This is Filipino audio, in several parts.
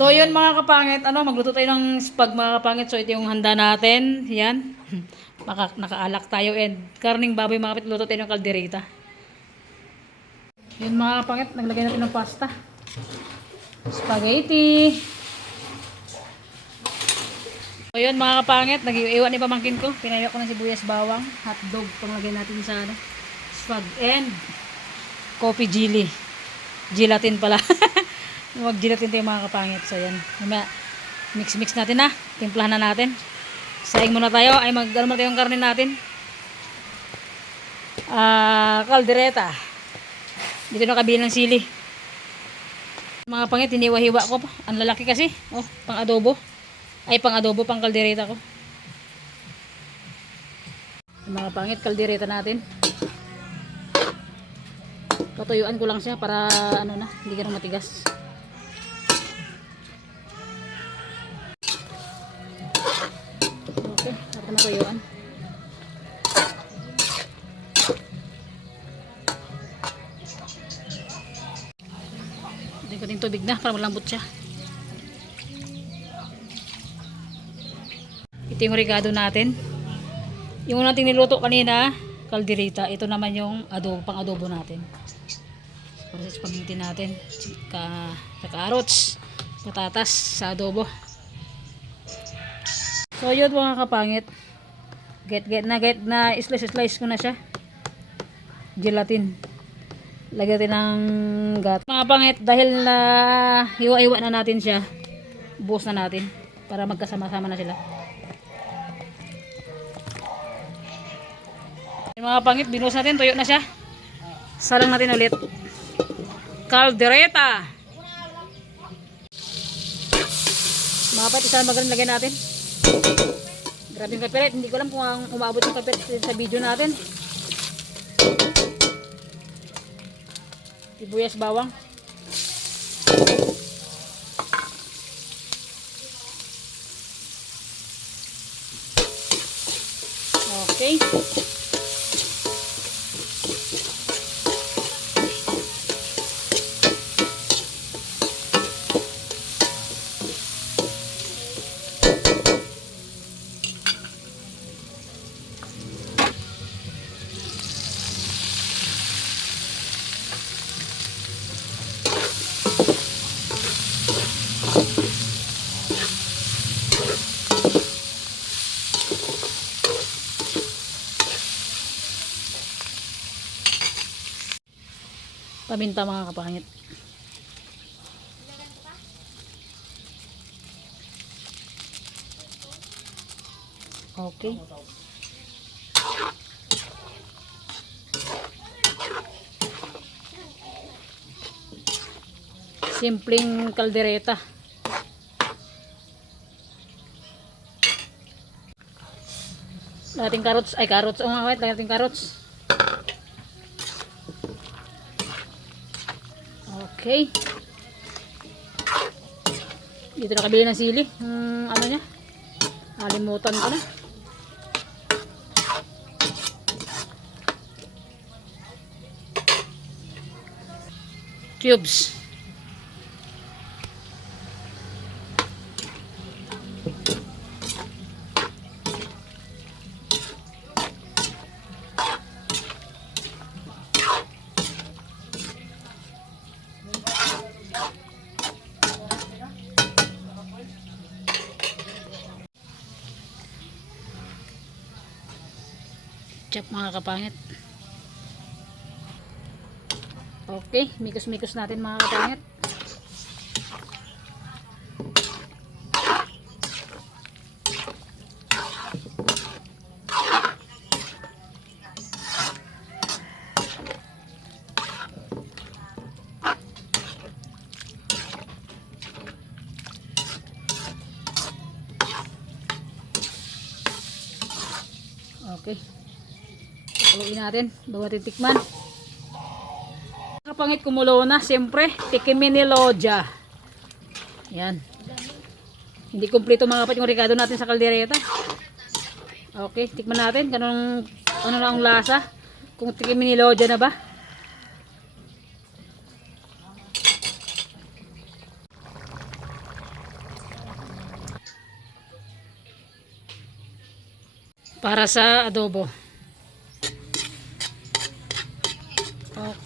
So yun mga kapangit, magluto tayo ng spag mga kapangit. So ito yung handa natin. Yan. Nakaalak tayo and karning baboy mga kapit, luto tayo ng kaldereta. Yun mga kapangit, naglagay natin ng pasta. Spaghetti. So yun mga kapangit, nag-iwan ni pamangkin ko. Pinayo ko ng sibuyas bawang, hotdog panglagay natin sa spag and coffee jelly. Gelatin pala. Mag-gelatin tayo mga kapangit. So yan. Mix natin na. Timplahan na natin. Saing muna tayo. Ay mag-ano tayo yung karne natin. Kaldereta. Dito na kabili ng sili. Mga kapangit, hiniwa-hiwa ko pa. Ang lalaki kasi. Oh, pang adobo. Ay, pang adobo, pang kaldereta ko. Mga kapangit, kaldereta natin. Patuyuan ko lang siya para hindi ganun matigas. Okay, harap na tuyuan. Hindi ko din tubig na para malambot siya. Ito yung regado natin. Yung natin niluto kanina, kaldereta. Ito naman yung adobo, pang adobo natin. Para sa spaghetti natin. Sa carrots, patatas, sa adobo. So yun mga kapangit. Get na slice ko na siya. Gelatin. Lagyan natin ng gat. Mga kapangit, dahil na hiwa-hiwa na natin siya, buhos na natin para magkasama-sama na sila. Yung mga kapangit, binuhos natin, tuyo na siya. Salang natin ulit. Kaldereta. Mga kapangit, isa magaling lagyan natin. Grabe yung kapiret. Hindi ko alam kung umabot yung kapiret sa video natin. Sibuyas bawang. Okay. Paminta mga kapangit. Okay. Simpleng kaldereta. Lagating carrots. Ay, carrots. O mga kapangit, lagating carrots. Okay. Dito na kabili ng sili. Ano niya? Halimutan ko na. Cubes. Chop mga kapangit. Okay, mikos-mikos natin mga kapangit. Okay. Haluin natin bago natin tikman. Kapangit, kumulo na. Siyempre, tikimin ni Lodja. Yan. Hindi kumpleto mga kapatid yung regado natin sa kaldereta. Okay, tikman natin. Ano na ang lasa. Kung tikimin ni Lodja na ba. para sa adobo.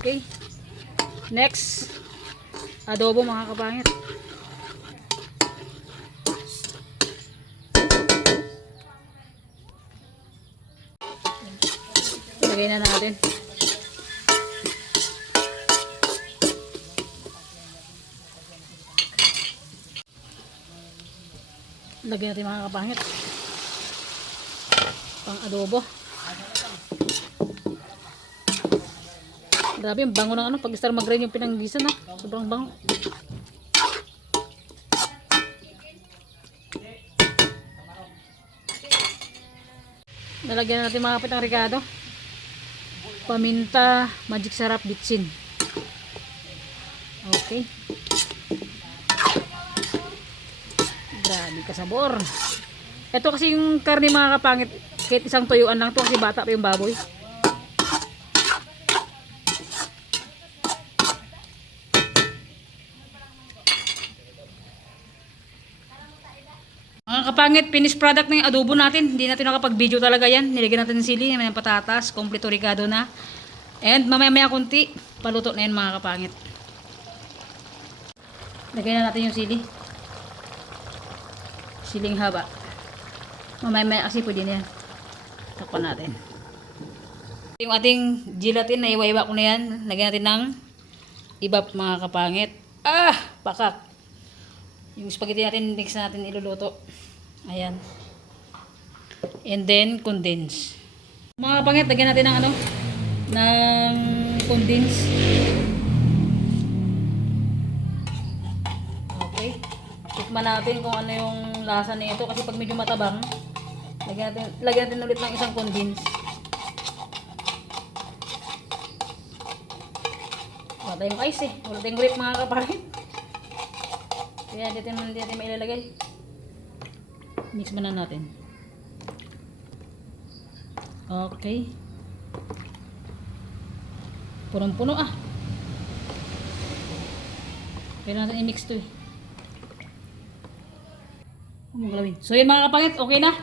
Okay. Next, adobo mga kapangit. Lagay na natin. Lagay natin mga kapangit. Pang adobo. Grabe, yung bango ng ano. Pag start mag-grind yung pinanggisa na. Sobrang bango. Nalagyan natin mga kapit ang ricado. Paminta, magic sarap, bitsin. Okay. Grabe kasabor. Ito kasi yung karne mga kapangit. Kahit isang tuyuan lang. Ito kasi bata pa yung baboy. Mga kapangit, finished product na yung adobo natin. Hindi natin nakapag-video talaga yan. Nilagyan natin ng sili, may patatas, kompleto ricado na. And mamaya-maya kunti, paluto na yan mga kapangit. Lagyan na natin yung sili. Siling haba. Mamaya-maya kasi pwede na yan. Takpan natin. Yung ating gelatin na iwa-iwa ko na yan. Lagyan natin ng ibap mga kapangit. Ah! Pakak! Yung spaghetti natin, mix natin iluluto. Ayan. And then, condense. Mga kapangit, lagyan natin ng ano? Ng condense. Okay. Tikman natin kung ano yung lasa nito. Kasi pag medyo matabang, lagyan natin ulit ng isang condense. Wala tayong ice eh. Wala tayong grip mga kapangit. Kaya dito natin mailalagay. Mix muna natin. Okay. Punong-puno ah. Kaya natin i-mix to eh. Galawin. So yun mga kapangit, okay na.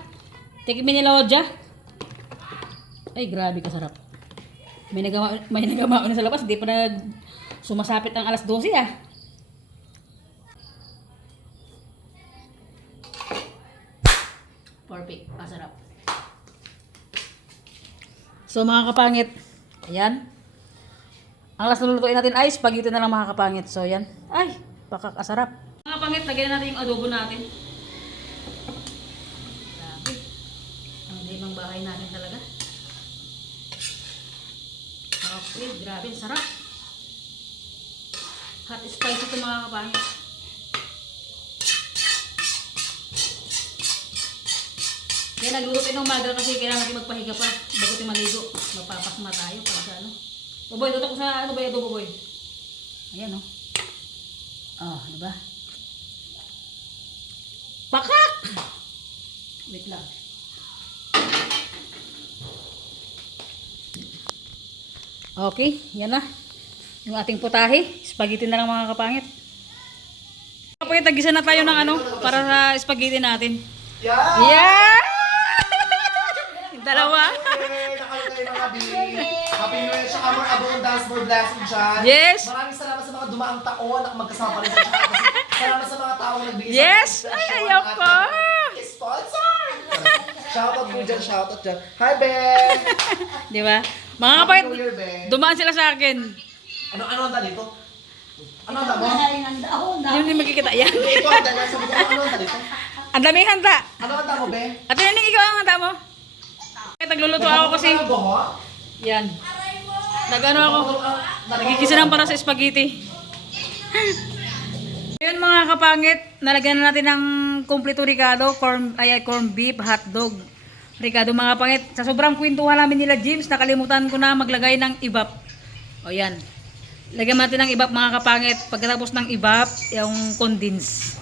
Tikimin nila Odja. Ay grabe kasarap. May nagama na sa labas. Hindi pa na sumasapit ang alas 12 ah. Perfect. Masarap. So mga kapangit, ayan. Ang last na lulutuin natin ay spaghetti na lang mga kapangit. So yan. Ay, pakakasarap. Mga kapangit, lagyan natin yung adobo natin. Grabe. Ang limang bahay natin talaga. Okay, grabe. Sarap. Hot spicy ito mga kapangit. Kaya nagluluto ng umaga kasi kailangan natin magpahiga pa bago tayo maligo. Magpapasma tayo para sa ano. Boboy, tutok ko sa ano ba yung adobo boy? Ayan oh. Oh, diba? Pakak! Wait lang. Okay, yan na. Yung ating putahe. Spaghetti na lang mga kapangit. Kapangit, tagisa na tayo ng ano para sa spaghetti natin. Yeah! Yeah! Dalawa. Nakalagay mga Happy New Year. Tsaka more abundance, more blessing dyan. Yes. Maraming salamat sa mga dumaang taon na magkasama pa rin sa tsaka. Salamat sa mga taong nagbigay Yes. sa Ay, ayaw ko. Sponsor! Shoutout po dyan, shoutout dyan. Hi, Ben! Di ba? Mga Happy kapangit, New Year, Ben. dumaan sila sa akin. Ano ang dali dito? Ano ang damo? Hindi magkikita yan. Hindi, ito ang dali. Sabi ko, ano ang dali dito? Ang daming handa. Ano ang damo, Ben? At hindi ikaw ang handa mo. Nagluluto ako kasi. Yan. Nagano ako. Nagigisa lang para sa spaghetti. Yun mga kapangit, nalagyan na natin ng kompleto ricado, corn beef, hotdog. Ricado mga kapangit. Sa sobrang kwentuhan namin nila James, nakalimutan ko na maglagay ng ibap. O yan. Lagyan natin ng ibap mga kapangit. Pagkatapos ng ibap, yung condense.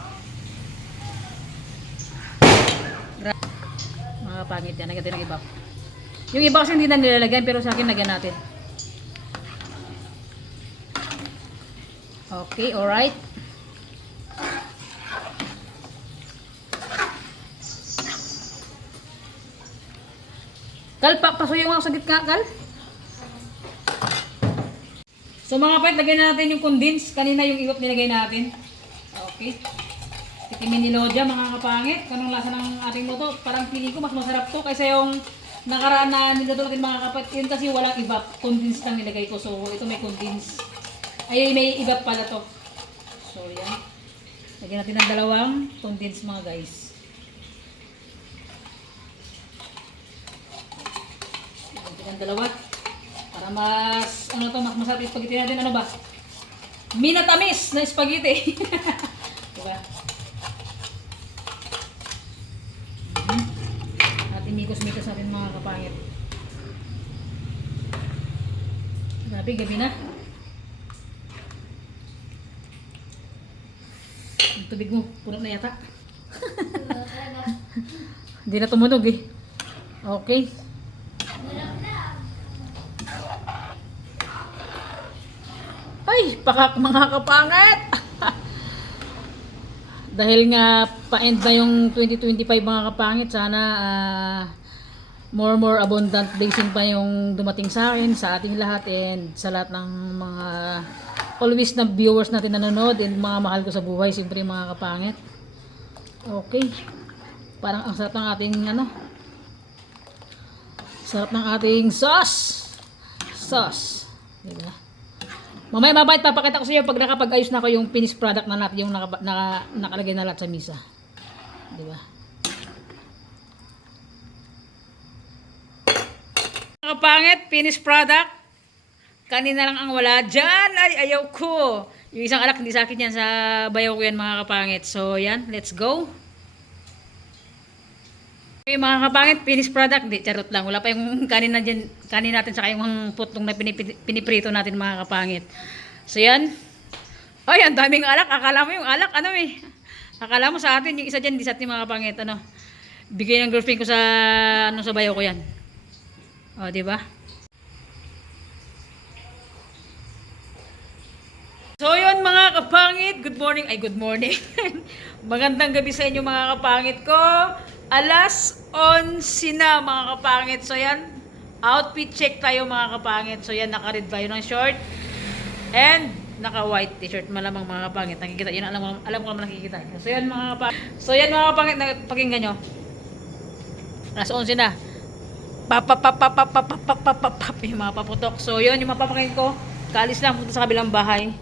Mga kapangit yan, lagyan natin ng ibap. Yung iba kasi hindi na nilalagyan, pero sa akin lagyan natin. Okay, alright. Kal, pasuyo nga ako sa gitna, Kal. So mga kapatid, lagyan na natin yung condense. Kanina yung iwap nilagay natin. Okay. Tikimin ni Lodya, mga kapangit. Kanong lasa ng ating luto. Parang feeling ko mas masarap to kaysa yung nakaraan na niluto natin mga kapatid. Yun kasi walang iwap. Condense lang nilagay ko. So ito may condense. Ay, may iwap pala to. So yan. Lagyan natin ng dalawang condense mga guys. Lagyan natin ng dalawa. Para mas, ano to, mas masarap yung spaghetti natin. Ano ba? Minatamis na spaghetti. Diba? Natin mikos-mikos natin mga kapangit. Grabe, gabi na. Ang tubig mo, puno na yata. Hindi na tumunog eh. Okay. Ay, pakak mga kapangit! Dahil nga pa-end na yung 2025 mga kapangit, sana more abundant blessing pa yung dumating sa akin, sa ating lahat, and sa lahat ng mga always na viewers natin nanonood and mga mahal ko sa buhay, siyempre mga kapangit. Okay. Parang ang sarap ng ating sarap ng ating sauce. Sauce. Diba? Mamaya mabait, papakita ko sa iyo pag nakapag-ayos na ko yung finished product na natin, yung nakalagay na lahat sa misa. Di ba? Mga pangit, finished product. Kanina lang ang wala dyan. Ay, ayaw ko. Yung isang alak, hindi sa akin yan. Sa bayaw ko yan mga kapangit. So, yan. Let's go. Okay, mga kapangit, finished product. Hindi, charot lang. Wala pa yung kanin natin saka yung putlong na piniprito natin mga kapangit. So yan. Ay, ang daming alak. Akala mo yung alak, akala mo sa atin, yung isa dyan, hindi sa atin mga kapangit. Bigay ng girlfriend ko sa, sa bayaw ko yan. O, diba? So yun mga kapangit, good morning. Ay, good morning. Magandang gabi sa inyo mga kapangit ko. Alas 11 na mga kapangit. So yan, outfit check tayo mga kapangit. So yan, naka-red tayo ng short. And naka-white t-shirt malamang mga kapangit. Nakikita, yun alam ko naman nakikita. So yan mga kapangit. So yan mga kapangit, pakinggan nyo. Alas 11 na. Papapapapapapapapapapap yung mga paputok. So yun, yung mapapakinggan ko. Kaalis lang, punta sa kabilang bahay.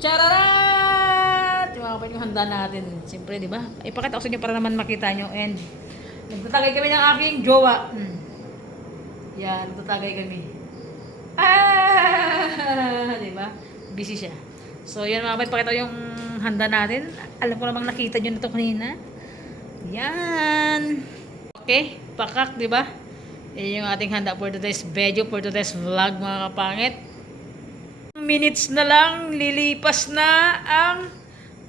Chararat! Yung mga kapatid yung handa natin. Siyempre, di ba? Ipakita ko sa inyo para naman makita nyo. And nagtatagay kami ng aking jowa. Yan, nagtatagay kami. Di ba? Busy siya. So, yan mga kapatid, pakita ko yung handa natin. Alam ko namang nakita nyo na ito kanina. Yan. Okay, pakak, di ba? Yan yung ating handa for today's video, for today's vlog mga kapangit. Minutes na lang, lilipas na ang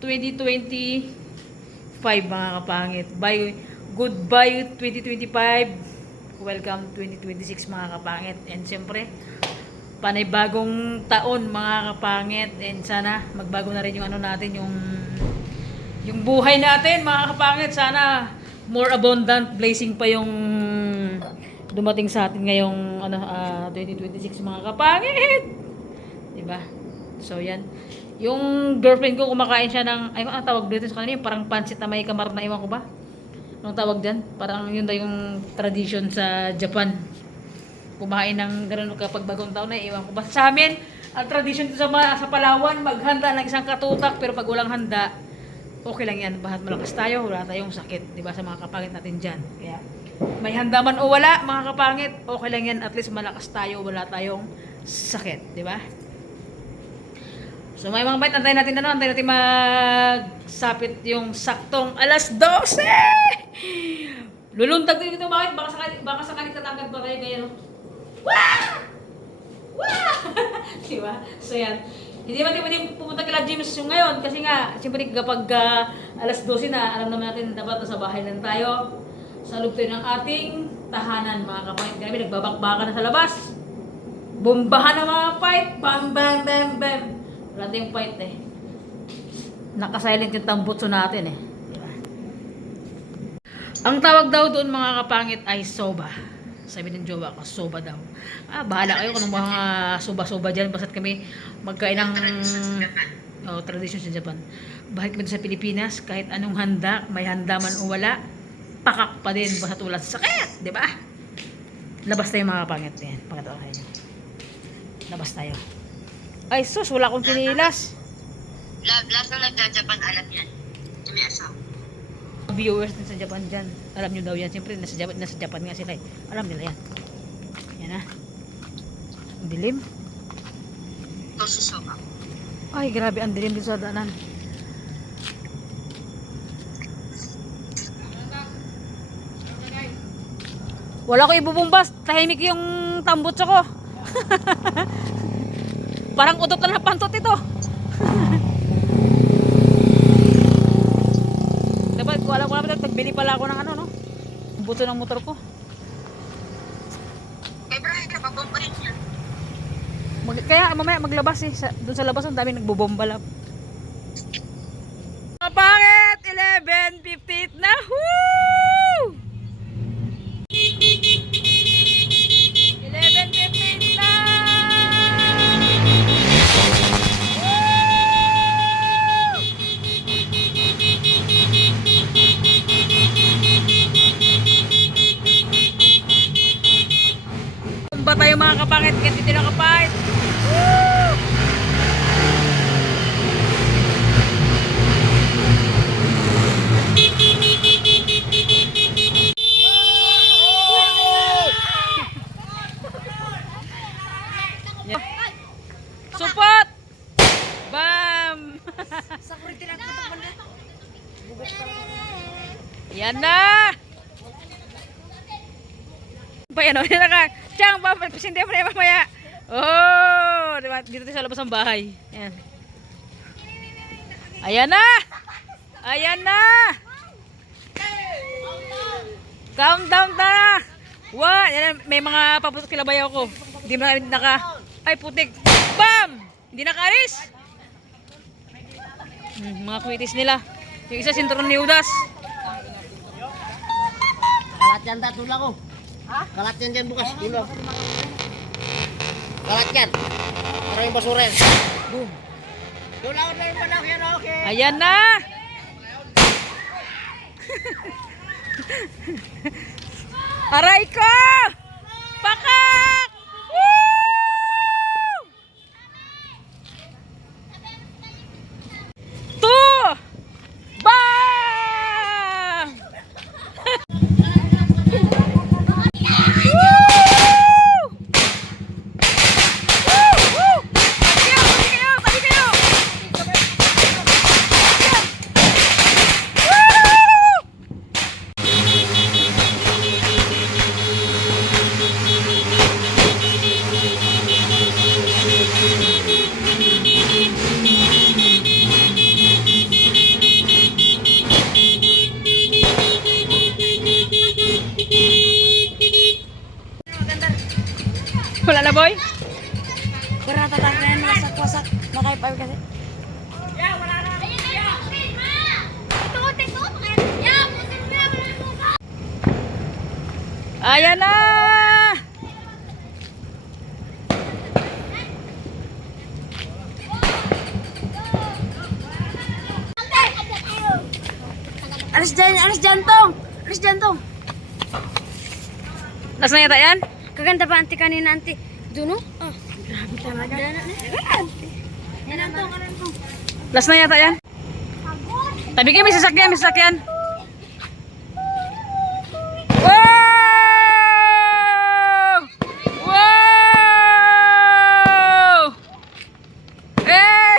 2025 mga kapangit. Goodbye 2025, welcome 2026 mga kapangit. And siyempre, panibagong taon mga kapangit. And sana magbago na rin yung natin, yung buhay natin mga kapangit. Sana more abundant blessing pa yung dumating sa atin ngayong 2026 mga kapangit. Diba? So, yan. Yung girlfriend ko, kumakain siya ng, ay, ang tawag dito sa kanina, parang pansit na may kamar na, iwan ko ba? Anong tawag dyan? Parang yun daw yung tradition sa Japan. Kumain ng gano'n kapag bagong taon na, iwan ko ba? Sa amin, ang tradition sa Palawan, maghanda ng isang katutak, pero pag walang handa, okay lang yan. Bahat malakas tayo, wala tayong sakit. Diba? Sa mga kapangit natin dyan. Kaya, may handa man o wala, mga kapangit, okay lang yan. At least malakas tayo, wala tayong sakit. Diba? So may mga bait, antayin natin magsapit yung saktong alas 12! Luluntag din ito bakit? Baka sakali tatangkad pa kayo ngayon. Wah! Wah! Diba? So yan. Hindi naman pwede pumunta kila James yung ngayon kasi nga, siyempre kapag alas 12 na, alam naman natin dapat nasa bahay lang tayo. Sa loob tayo ng ating tahanan mga kapatid. Kami nagbabakbaka na sa labas. Bombahan ng mga fight. Bam, bam, bam, bam. Wala tayong fight eh. Nakasilent yung tambutso natin eh. Diba? Ang tawag daw doon mga kapangit ay soba. Sabi ng jowa ko, soba daw. Ah, bahala kayo kung anong mga soba-soba dyan. Basta't kami magkain ng tradisyon sa Japan. Bakit kami sa Pilipinas, kahit anong handa, may handa man o wala, pakak pa din. Basta't wala sakit, di ba? Labas tayo mga kapangit. Yan, pakita ko kayo. Labas tayo. Ay sus, wala akong tinilas. Lahat na nagja-Japan alam yan. Na may asawa. Viewers din sa Japan dyan. Alam nyo daw yan. Siyempre, nasa Japan nga sila eh. Alam nila yan. Yan na. Ang dilim. Ito si Soba. Ay, grabe. Ang dilim dito sa daanan. Wala ko ibubumbas. Tahimik yung tambot ko. Parang udot na ng pantot ito. Dapat ko alam nagbili pala ako ng ano, no? Buto ng motor ko. Kay Brian, napabomba rin niya. Kaya mamaya maglabas eh. Doon sa labas ang daming nagbobomba lang. Mga pangit! 11:58 na! Woo! 11:58 na! Ba tayo mga kapangit, kahit hindi nakapait. Woo! Yeah. Support! Bam! Yan na! Pa yan o, yan na. Tiyang, papisindi mo na yung mamaya. Oh, diba? Dito tayo sa labas ng bahay. Ayan. Ayan na! Ayan na! Countdown na! Wow! Yan, may mga paputok kilabayaw ko. Hindi mo na naka... Ay, putik! Bam! Hindi nakaalis! Mga kwitis nila. Yung isa, sinturon ni Udas. Kalat yan, tula ko. Kalat yan dyan bukas, tulo. Kalat yan. Parang yung basura yan. Boom. Tula ko na yung malaki yan, okay. Ayan na! Aray ko! Pakak! Woo! 2! Bam! Wala na, boy? Karena tatangnya masak-masak makai pipe kasi. Ayan na! Alis jantung. Alis jantung. Last na yata yan? Kaganda pa anti kanina anti. Duno? Oh, grabe talaga. Jantung. Last na yata yan? Tabi kayo, may sasakyan, may sasakyan. Wow! Wow! Eh!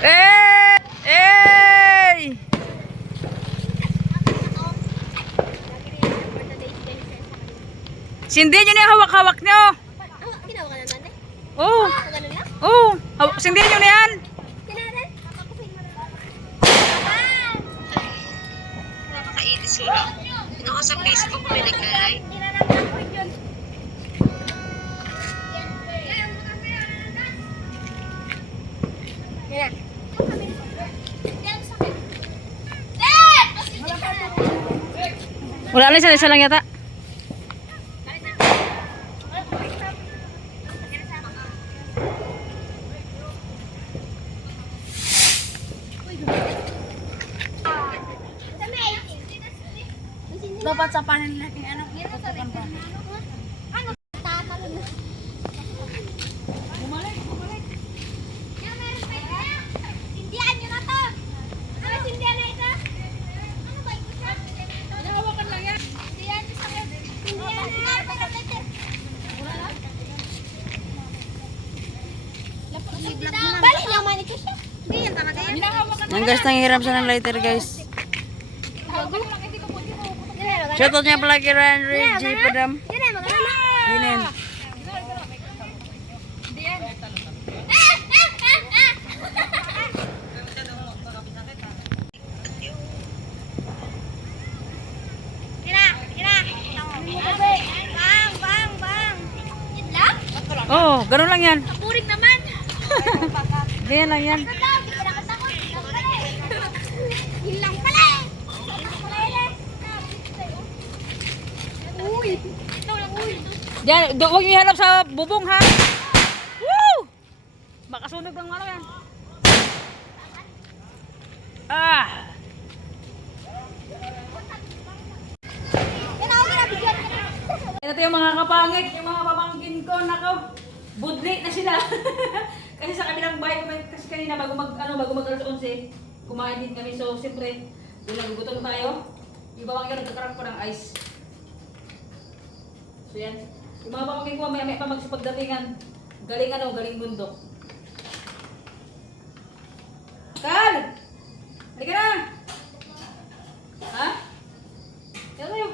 Eh! Eh! Sindi nyo na yung hawak-hawak nyo. Ginawa ka na nanay? Oo. Ganun lang? Oo. Sindi nyo na yan. Kinarin? Napakainis ko lang. Ano ko sa Facebook ko may nagka-live. Wala lang, isa lang yata. Dapat sa panin natin anak niya. Tutukan pa. Ano? Tatalon na. Bumalik. Yan, meron pa ito. Sindihan nyo na to. Ano sindihan na ito? Ano ba ito? Nahawakan lang yan. Sindihan nyo sa akin. Sindihan na. Balik naman ito siya. Hindi yan talaga yan. Yan guys, nangihiram siya ng lighter guys. Shoutout niya pala kay Ryan Ray G. Padam. Yan ay magana. Yun. Bang. Yun lang? Oo, ganun lang yan. Puring naman. Ganyan lang yan. Ano daw? Di ka nakatakot. Yun lang pala eh. Uy. Ito lang. Uy. Diyan, huwag niyo ihanap sa bubong ha. Woo! Makasunog ng ano yan. Ah! Yan ako ginabigyan. Ito yung mga kapangit, yung mga pamangkin ko, nako, budli na sila. Kasi sa kabilang bahay, kasi kanina bago mag alas 11, kumain din kami. So, siyempre, gutom tayo. Yung pamangkin nagkakarap ko ng ice. So, yan. Yung mga pamangkin ko, may pa magsipagdatingan. Galing bundok. Kal! Halika na! Ha? Yan tayo.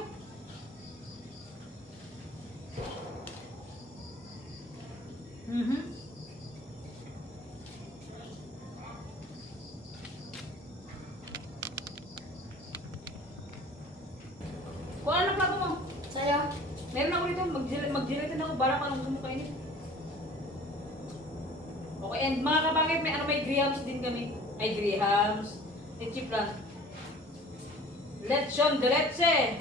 Kung ano na plato mo? Sa'yo. Meron ako dito, mag-gelatin ako, bara pa nang gusto mo kainin. Okay, and mga kabangit, may grahams din kami. Ay, grahams. Leche plan. Lechon de leche.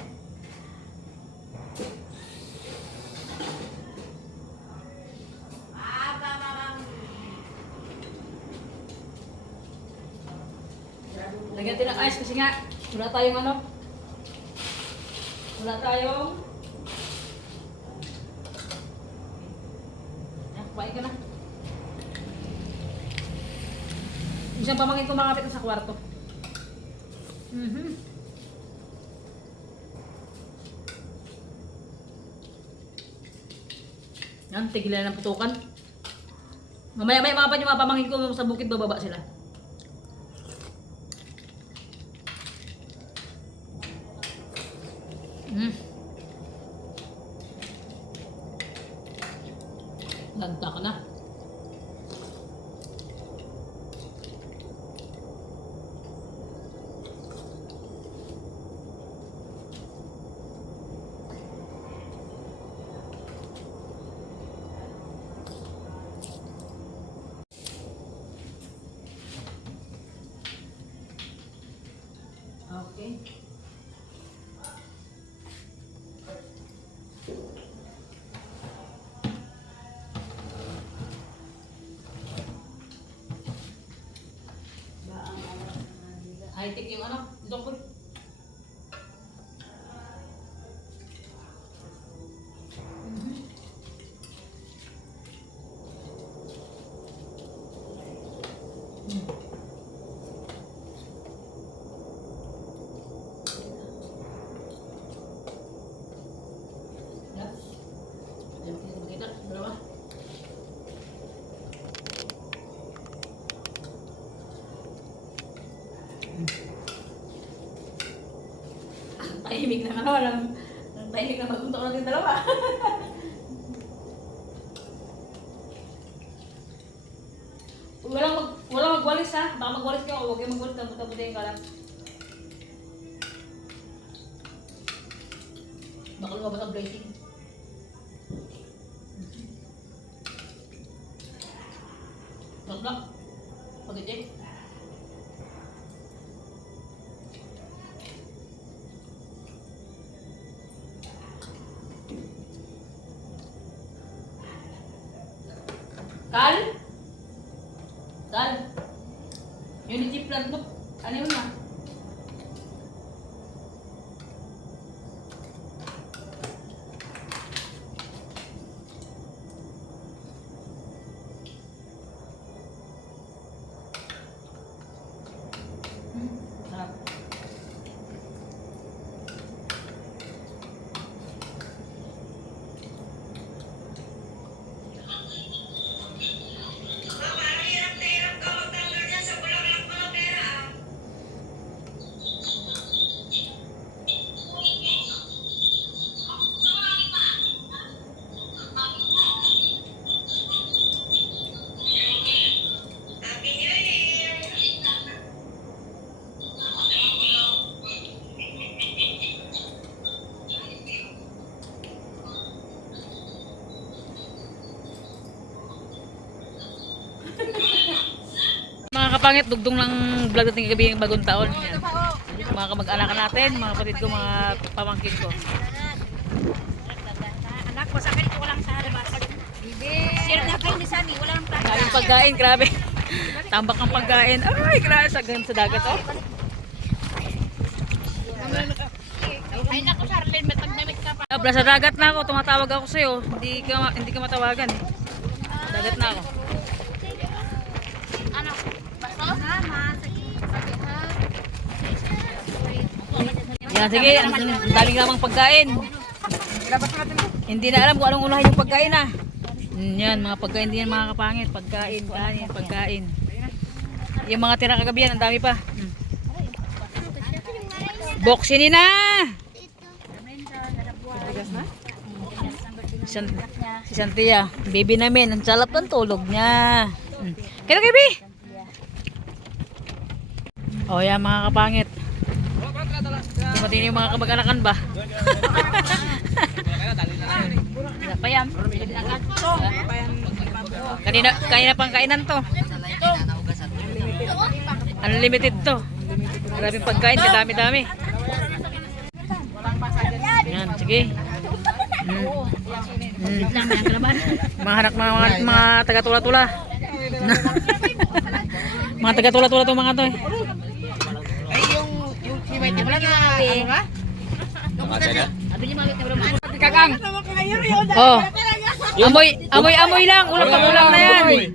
Lagyan natin ng ice kasi nga, wala tayong ano. Wala tayong... Kumain ka na. Isang pamangkin ko makapit na sa kwarto. Yan, tigilan ng putukan. Mamaya-maya mga pa yung mga pamangkin ko sa bukid, bababa sila. Lanta ka na. Okay. High-tech yung ano, doktor. Tahimik na ano, tahimik na magpunta natin dalawa. Walang magwalis ha. Baka magwalis kayo, huwag kayong magwalis, tabutin ka lang. Baka lumabas ang blazing. Knock. Pag-check. Kal? Kal? Unity plant mo? Ano yun na? Sarap. Mga kapangit, dugdong ng vlog natin kagabi ng bagong taon. Yan. Mga kamag-anak natin, mga kapatid ko, mga pamangkin ko. Anak, masakit ko lang sa labas. Share na kayo ni Sunny, walang plaka. Daming pagkain, grabe. Tambak ng pagkain. Ay, grabe sa dagat, oh. Ay naku, Charlene, may pagdamit ka pa. Abla sa dagat na ako, tumatawag ako sa'yo. Hindi ka matawagan eh. Dagat na ako. Ano? Baso? Mama, sige. Yan, sige, ang daming lamang pagkain. Hindi na alam kung anong unahin yung pagkain ah. Yan, mga pagkain din yan, mga kapangit. Pagkain, kanin, pagkain. Yung mga tira kagabi yan, ang dami pa. Boxin na! Si Santia, baby namin, ang salap ng tulog niya. Kaya baby! O yan mga kapangit. Dumating yung mga kamag-anakan ba? Pa yan. Kanina pang kainan to. Unlimited to. Maraming pagkain, kadami-dami. Yan, sige. Mga anak, mga taga-tula-tula. Mga taga-tula-tula to mga to eh. Ay, yung may wala na, ano ba? Kakang. Oh. Amoy lang. Ulam na yan.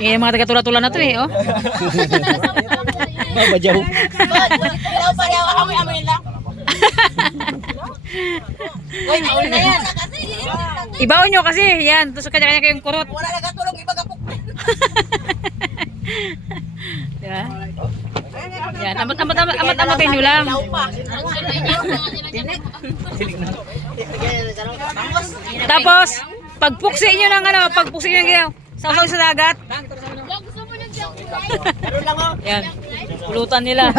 Eh, mga taga-tula-tula na to eh, oh. Babajaw. Ilaw pa daw, amoy-amoy lang. Uy, naul na yan. Ibaon nyo kasi, yan. Tapos kanya-kanya kayong kurot. Wala nagatulog, iba kapok. Diba? Yan, amat-amatin nyo lang. Tapos, pagpuksi nyo ng ano, pagpuksi nyo ng sausaw sa dagat. Gusto mo ng junk Yan, pulutan nila.